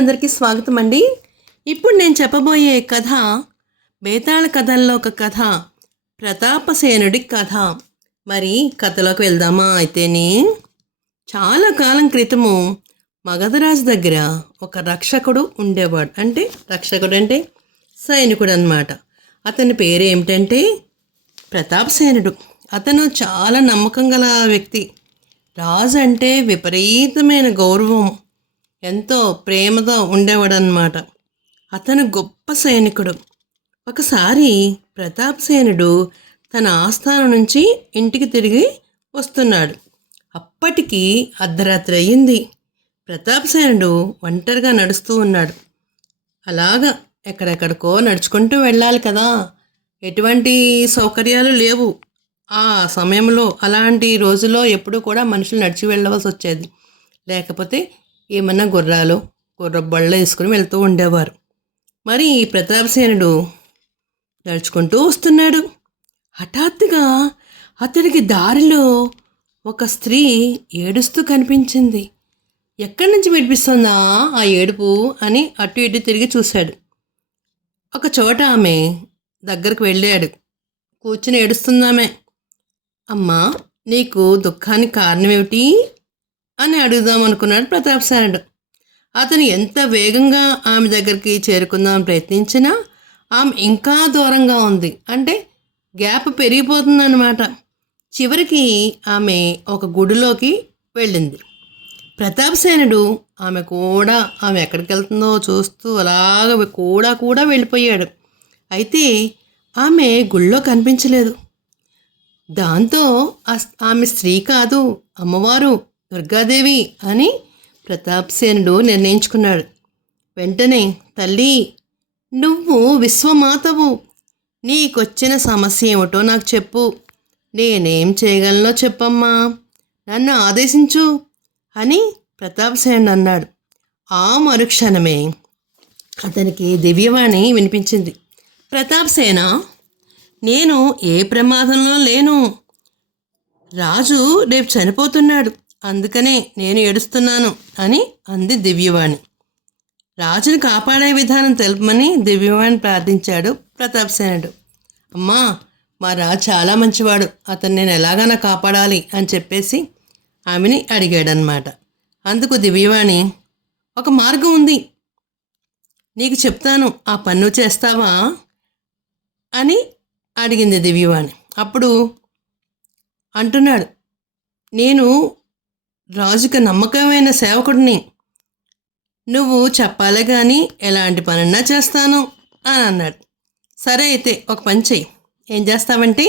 ప్రేక్షకులందరికీ స్వాగతం అండి. ఇప్పుడు నేను చెప్పబోయే కథ బేతాళ కథల్లో ఒక కథ, ప్రతాపసేనుడి కథ. మరి కథలోకి వెళ్దామా అయితేనే. చాలా కాలం క్రితము మగధరాజు దగ్గర ఒక రక్షకుడు ఉండేవాడు. రక్షకుడు అంటే సైనికుడు అన్నమాట. అతని పేరు ఏమిటంటే ప్రతాపసేనుడు. అతను చాలా నమ్మకం గల వ్యక్తి. రాజు అంటే విపరీతమైన గౌరవం, ఎంతో ప్రేమతో ఉండేవాడనమాట. అతను గొప్ప సైనికుడు. ఒకసారి ప్రతాపసేనుడు తన ఆస్థానం నుంచి ఇంటికి తిరిగి వస్తున్నాడు. అప్పటికి అర్ధరాత్రి అయ్యింది. ప్రతాపసేనుడు ఒంటరిగా నడుస్తూ ఉన్నాడు. అలాగా ఎక్కడెక్కడికో నడుచుకుంటూ వెళ్ళాలి కదా, ఎటువంటి సౌకర్యాలు లేవు ఆ సమయంలో. అలాంటి రోజుల్లో ఎప్పుడూ కూడా మనుషులు నడిచి వెళ్ళవలసి వచ్చేది. లేకపోతే ఏమన్నా గుర్రబళ్ళ వేసుకుని వెళ్తూ ఉండేవారు. మరి ప్రతాపసేనుడు నడుచుకుంటూ వస్తున్నాడు. హఠాత్తుగా అతడికి దారిలో ఒక స్త్రీ ఏడుస్తూ కనిపించింది. ఎక్కడి నుంచి వినిపిస్తుందా ఆ ఏడుపు అని అటు ఇటు తిరిగి చూశాడు. ఒక చోట ఆమె దగ్గరకు వెళ్ళాడు. కూర్చుని ఏడుస్తుందామె. అమ్మా, నీకు దుఃఖానికి కారణం ఏమిటి అని అడుగుదాం అనుకున్నాడు ప్రతాపసేనుడు. అతను ఎంత వేగంగా ఆమె దగ్గరికి చేరుకుందామని ప్రయత్నించినా ఆమె ఇంకా దూరంగా ఉంది. గ్యాప్ పెరిగిపోతుందన్నమాట. చివరికి ఆమె ఒక గుడిలోకి వెళ్ళింది. ప్రతాపసేనుడు ఆమె ఎక్కడికి వెళ్తుందో చూస్తూ అలాగ కూడా వెళ్ళిపోయాడు. అయితే ఆమె గుళ్ళో కనిపించలేదు. దాంతో ఆమె స్త్రీ కాదు, అమ్మవారు దుర్గాదేవి అని ప్రతాపసేనుడు నిర్ణయించుకున్నాడు. వెంటనే, తల్లి, నువ్వు విశ్వమాతవు, నీకొచ్చిన సమస్య ఏమిటో నాకు చెప్పు, నేనేం చేయగలనో చెప్పమ్మా, నన్ను ఆదేశించు అని ప్రతాపసేనుడు అన్నాడు. ఆ మరుక్షణమే అతనికి దివ్యవాణి వినిపించింది. ప్రతాపసేన, నేను ఏ ప్రమాదంలో లేను. రాజు రేపు చనిపోతున్నాడు, అందుకనే నేను ఏడుస్తున్నాను అని అంది దివ్యవాణి. రాజుని కాపాడే విధానం తెలుపమని దివ్యవాణి ప్రార్థించాడు ప్రతాపసేనుడు. అమ్మా, మా రాజు చాలా మంచివాడు, అతను నేను ఎలాగైనా కాపాడాలి అని చెప్పేసి ఆమెని అడిగాడనమాట. అందుకు దివ్యవాణి, ఒక మార్గం ఉంది, నీకు చెప్తాను, ఆ పన్ను చేస్తావా అని అడిగింది దివ్యవాణి. అప్పుడు అంటున్నాడు, నేను రాజుకి నమ్మకమైన సేవకుడిని, నువ్వు చెప్పాలే కానీ ఎలాంటి పనన్నా చేస్తాను అని అన్నాడు. సరే అయితే ఒక పని చెయ్యి, ఏం చేస్తావంటే,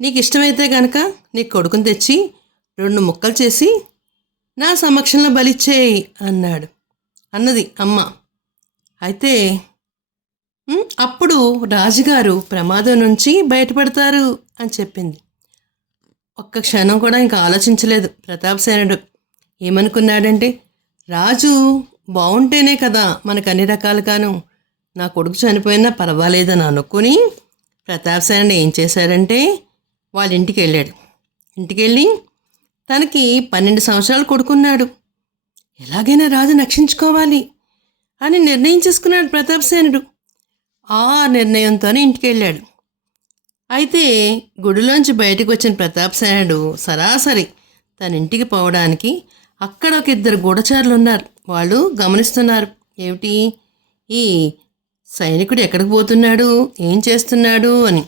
నీకు ఇష్టమైతే కనుక నీ కొడుకుని తెచ్చి 2 ముక్కలు చేసి నా సమక్షంలో బలిచ్చేయి అన్నది అమ్మ. అయితే అప్పుడు రాజుగారు ప్రమాదం నుంచి బయటపడతారు అని చెప్పింది. ఒక్క క్షణం కూడా ఇంకా ఆలోచించలేదు ప్రతాపసేనుడు. ఏమనుకున్నాడంటే, రాజు బాగుంటేనే కదా మనకు అన్ని రకాలుగాను, నా కొడుకు చనిపోయినా పర్వాలేదని అనుకుని ప్రతాపసేనుడు ఏం చేశాడంటే, వాళ్ళ ఇంటికి వెళ్ళాడు. ఇంటికి వెళ్ళి తనకి 12 సంవత్సరాలు కొడుకున్నాడు. ఎలాగైనా రాజు రక్షించుకోవాలి అని నిర్ణయించేసుకున్నాడు ప్రతాపసేనుడు. ఆ నిర్ణయంతోనే ఇంటికి వెళ్ళాడు. అయితే గుడిలోంచి బయటకు వచ్చిన ప్రతాపసేనుడు సరాసరి తన ఇంటికి పోవడానికి అక్కడ ఒక 2 గూఢచారులు ఉన్నారు. వాళ్ళు గమనిస్తున్నారు, ఏమిటి ఈ సైనికుడు ఎక్కడికి పోతున్నాడు, ఏం చేస్తున్నాడు అని.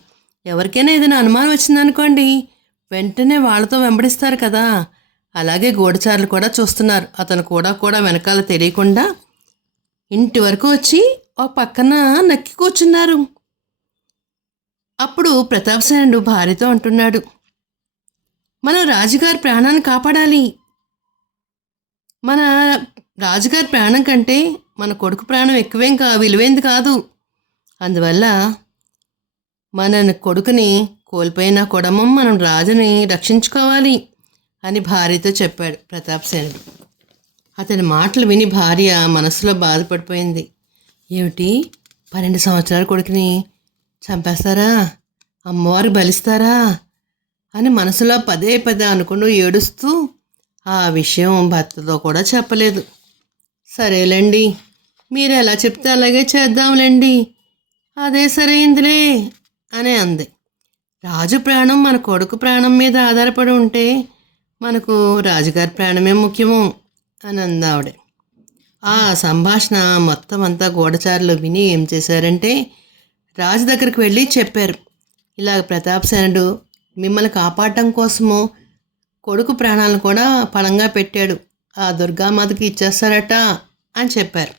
ఎవరికైనా ఏదైనా అనుమానం వచ్చిందనుకోండి, వెంటనే వాళ్ళతో వెంబడిస్తారు కదా. అలాగే గూఢచారులు కూడా చూస్తున్నారు. అతను కూడా వెనకాల తెలియకుండా ఇంటి వరకు వచ్చి ఒక పక్కన నక్కి కూర్చున్నారు. అప్పుడు ప్రతాపసేనుడు భార్యతో అంటున్నాడు, మనం రాజుగారి ప్రాణాన్ని కాపాడాలి. మన రాజుగారి ప్రాణం కంటే మన కొడుకు ప్రాణం విలువైంది కాదు. అందువల్ల మన కొడుకుని కోల్పోయినా కూడా మనం రాజుని రక్షించుకోవాలి అని భార్యతో చెప్పాడు ప్రతాపసేనుడు. అతని మాటలు విని భార్య మనసులో బాధపడిపోయింది. ఏమిటి, 12 సంవత్సరాల కొడుకుని చంపేస్తారా, అమ్మవారు బలిస్తారా అని మనసులో పదే అనుకుంటూ ఏడుస్తూ ఆ విషయం భర్తతో కూడా చెప్పలేదు. సరేలేండి, మీరు ఎలా చెప్తే అలాగే చేద్దాంలేండి, అదే సరైందిలే అని అంది. రాజు ప్రాణం మన కొడుకు ప్రాణం మీద ఆధారపడి ఉంటే మనకు రాజుగారి ప్రాణమే ముఖ్యము అని అందావిడ. ఆ సంభాషణ మొత్తం అంతా గూఢచారులు విని ఏం చేశారంటే రాజు దగ్గరికి వెళ్ళి చెప్పారు, ఇలాగ ప్రతాపసేనుడు మిమ్మల్ని కాపాడటం కోసము కొడుకు ప్రాణాలను కూడా పణంగా పెట్టాడు, ఆ దుర్గామాతకి ఇచ్చేస్తారట అని చెప్పారు.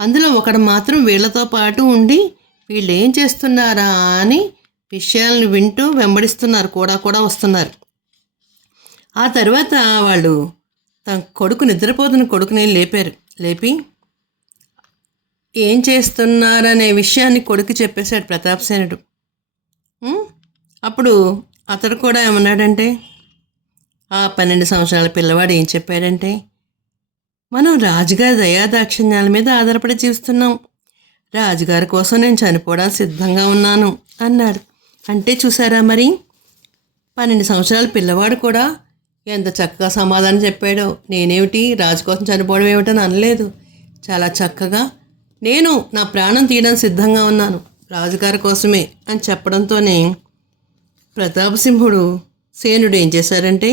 అందులో ఒకడు మాత్రం వీళ్ళతో పాటు ఉండి వీళ్ళు ఏం చేస్తున్నారా అని విషయాలను వింటూ వెంబడిస్తున్నారు, కూడా వస్తున్నారు. ఆ తర్వాత వాళ్ళు తన కొడుకు నిద్రపోతున్న కొడుకుని లేపి ఏం చేస్తున్నారనే విషయాన్ని కొడుకు చెప్పేశాడు ప్రతాపసేనుడు. అప్పుడు అతడు కూడా ఏమన్నాడంటే, ఆ 12 సంవత్సరాల పిల్లవాడు ఏం చెప్పాడంటే, మనం రాజుగారి దయాదాక్షిణ్యాల మీద ఆధారపడి జీవిస్తున్నాం, రాజుగారి కోసం నేను చనిపోవడానికి సిద్ధంగా ఉన్నాను అన్నాడు. అంటే చూసారా మరి, 12 సంవత్సరాల పిల్లవాడు కూడా ఎంత చక్కగా సమాధానం చెప్పాడో. నేనేమిటి రాజు కోసం చనిపోవడం ఏమిటని అనలేదు, చాలా చక్కగా నేను నా ప్రాణం తీయడానికి సిద్ధంగా ఉన్నాను రాజుగారి కోసమే అని చెప్పడంతోనే ప్రతాపసింహుడు సేనుడు ఏం చేశారంటే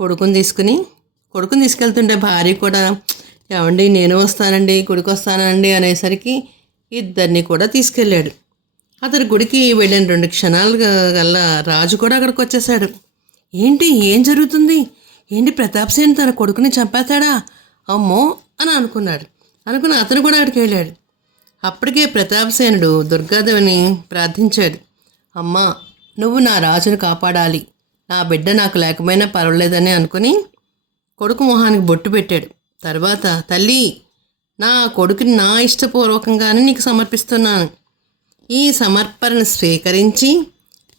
కొడుకుని తీసుకెళ్తుంటే భార్య కూడా ఏమండి నేను వస్తానండి, గుడికి వస్తానండి అనేసరికి ఇద్దరిని కూడా తీసుకెళ్ళాడు. అతని గుడికి వెళ్ళిన 2 క్షణాలు గల్లా రాజు కూడా అక్కడికి వచ్చేసాడు. ఏం జరుగుతుంది, ప్రతాపసేను తన కొడుకుని చంపేస్తాడా, అమ్మో అని అనుకుని అతను కూడా అక్కడికి వెళ్ళాడు. అప్పటికే ప్రతాపసేనుడు దుర్గాదేవిని ప్రార్థించాడు, అమ్మా నువ్వు నా రాజును కాపాడాలి, నా బిడ్డ నాకు లేకపోయినా పర్వాలేదని అనుకుని కొడుకు మొహానికి బొట్టు పెట్టాడు. తర్వాత తల్లి, నా కొడుకుని నా ఇష్టపూర్వకంగానే నీకు సమర్పిస్తున్నాను, ఈ సమర్పణ స్వీకరించి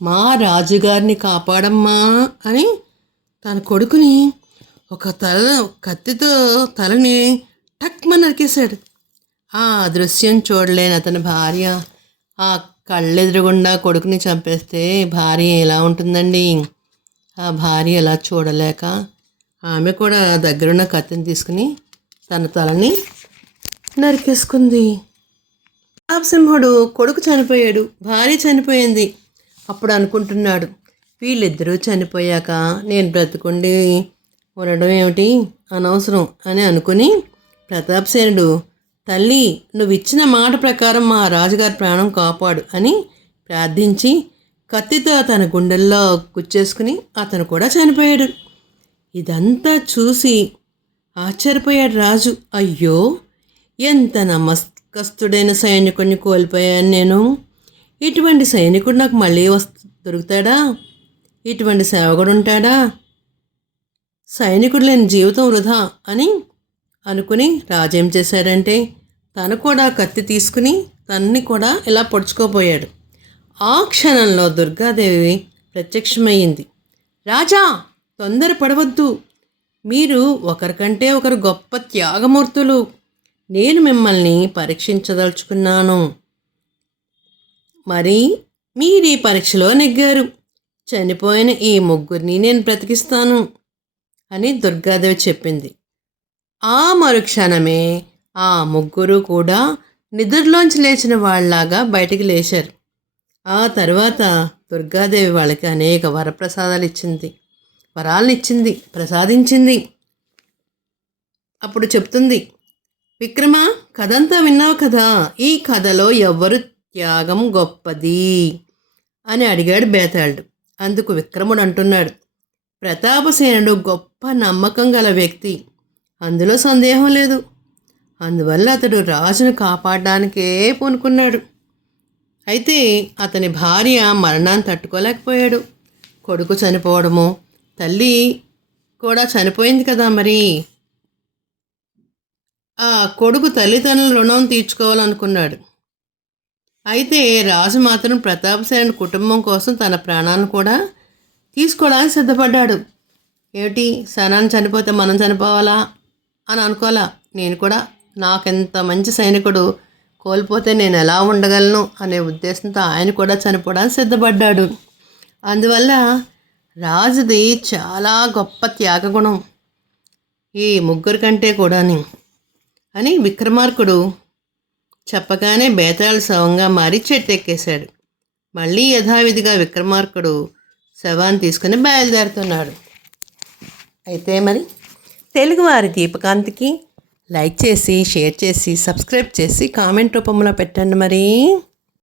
మా రాజుగారిని కాపాడమ్మా అని తన కొడుకుని కత్తితో తలని టక్మని నరికేశాడు. ఆ దృశ్యం చూడలేని అతని భార్య ఆ కళ్ళెదురుగుండా కొడుకుని చంపేస్తే భార్య ఎలా ఉంటుందండి. ఆ భార్య ఎలా చూడలేక ఆమె కూడా దగ్గరున్న కత్తిని తీసుకుని తన తలని నరికేసుకుంది. ప్రతాపసింహుడు కొడుకు చనిపోయాడు, భార్య చనిపోయింది. అప్పుడు అనుకుంటున్నాడు, వీళ్ళిద్దరూ చనిపోయాక నేను బ్రతుకుండి ఉండడం ఏమిటి, అనవసరం అని అనుకుని ప్రతాపసేనుడు, తల్లి నువ్వు ఇచ్చిన మాట ప్రకారం మా రాజుగారి ప్రాణం కాపాడు అని ప్రార్థించి కత్తితో తన గుండెల్లో గుచ్చేసుకుని అతను కూడా చనిపోయాడు. ఇదంతా చూసి ఆశ్చర్యపోయాడు రాజు. అయ్యో, ఎంత నమ్మకస్తుడైన సైనికుడిని కోల్పోయాను నేను, ఇటువంటి సైనికుడు నాకు మళ్ళీ దొరుకుతాడా, ఇటువంటి సేవకుడు ఉంటాడా, సైనికుడు లేని జీవితం వృధా అని అనుకుని రాజు ఏం చేశాడంటే తను కూడా కత్తి తీసుకుని తన్ని కూడా ఇలా పొడుచుకోపోయాడు. ఆ క్షణంలో దుర్గాదేవి ప్రత్యక్షమయ్యింది. రాజా, తొందరపడవద్దు, మీరు ఒకరికంటే ఒకరు గొప్ప త్యాగమూర్తులు, నేను మిమ్మల్ని పరీక్షించదలుచుకున్నాను, మరి మీరు ఈ పరీక్షలో నెగ్గారు, చనిపోయిన ఈ ముగ్గురిని నేను బ్రతికిస్తాను అని దుర్గాదేవి చెప్పింది. ఆ మరుక్షణమే ఆ ముగ్గురు కూడా నిద్రలోంచి లేచిన వాళ్ళలాగా బయటికి లేచారు. ఆ తర్వాత దుర్గాదేవి వాళ్ళకి అనేక వరాలనిచ్చింది, ప్రసాదించింది. అప్పుడు చెప్తుంది, విక్రమ, కథంతా విన్నావు కదా, ఈ కథలో ఎవ్వరు త్యాగం గొప్పది అని అడిగాడు బేతాళుడు. అందుకు విక్రముడు అంటున్నాడు, ప్రతాపసేనుడు గొప్ప నమ్మకం గల వ్యక్తి, అందులో సందేహం లేదు, అందువల్ల అతడు రాజును కాపాడడానికే పూనుకున్నాడు. అయితే అతని భార్య మరణాన్ని తట్టుకోలేకపోయాడు. కొడుకు చనిపోవడము, తల్లి కూడా చనిపోయింది కదా, మరి ఆ కొడుకు తల్లిదండ్రుల రుణం తీర్చుకోవాలనుకున్నాడు. అయితే రాజు మాత్రం ప్రతాపసేనుడి కుటుంబం కోసం తన ప్రాణాలను కూడా తీసుకోవడానికి సిద్ధపడ్డాడు. ఏమిటి, సనాన్ని చనిపోతే మనం చనిపోవాలా అని అనుకోవాలా, నేను కూడా నాకెంత మంచి సైనికుడు కోల్పోతే నేను ఎలా ఉండగలను అనే ఉద్దేశంతో ఆయన కూడా చనిపోవడానికి సిద్ధపడ్డాడు. అందువల్ల రాజుది చాలా గొప్ప త్యాగగుణం. ఈ ముగ్గురి కంటే కూడాని అని విక్రమార్కుడు చెప్పగానే బేతాళ శవంగా మారి చెట్టెక్కేశాడు. మళ్ళీ యథావిధిగా విక్రమార్కుడు శవాన్ని తీసుకుని బయలుదేరుతున్నాడు. అయితే మరి తెలుగువారి దీపకాంతికి లైక్ చేసి, షేర్ చేసి, సబ్స్క్రైబ్ చేసి కామెంట్ రూపంలో పెట్టండి మరి.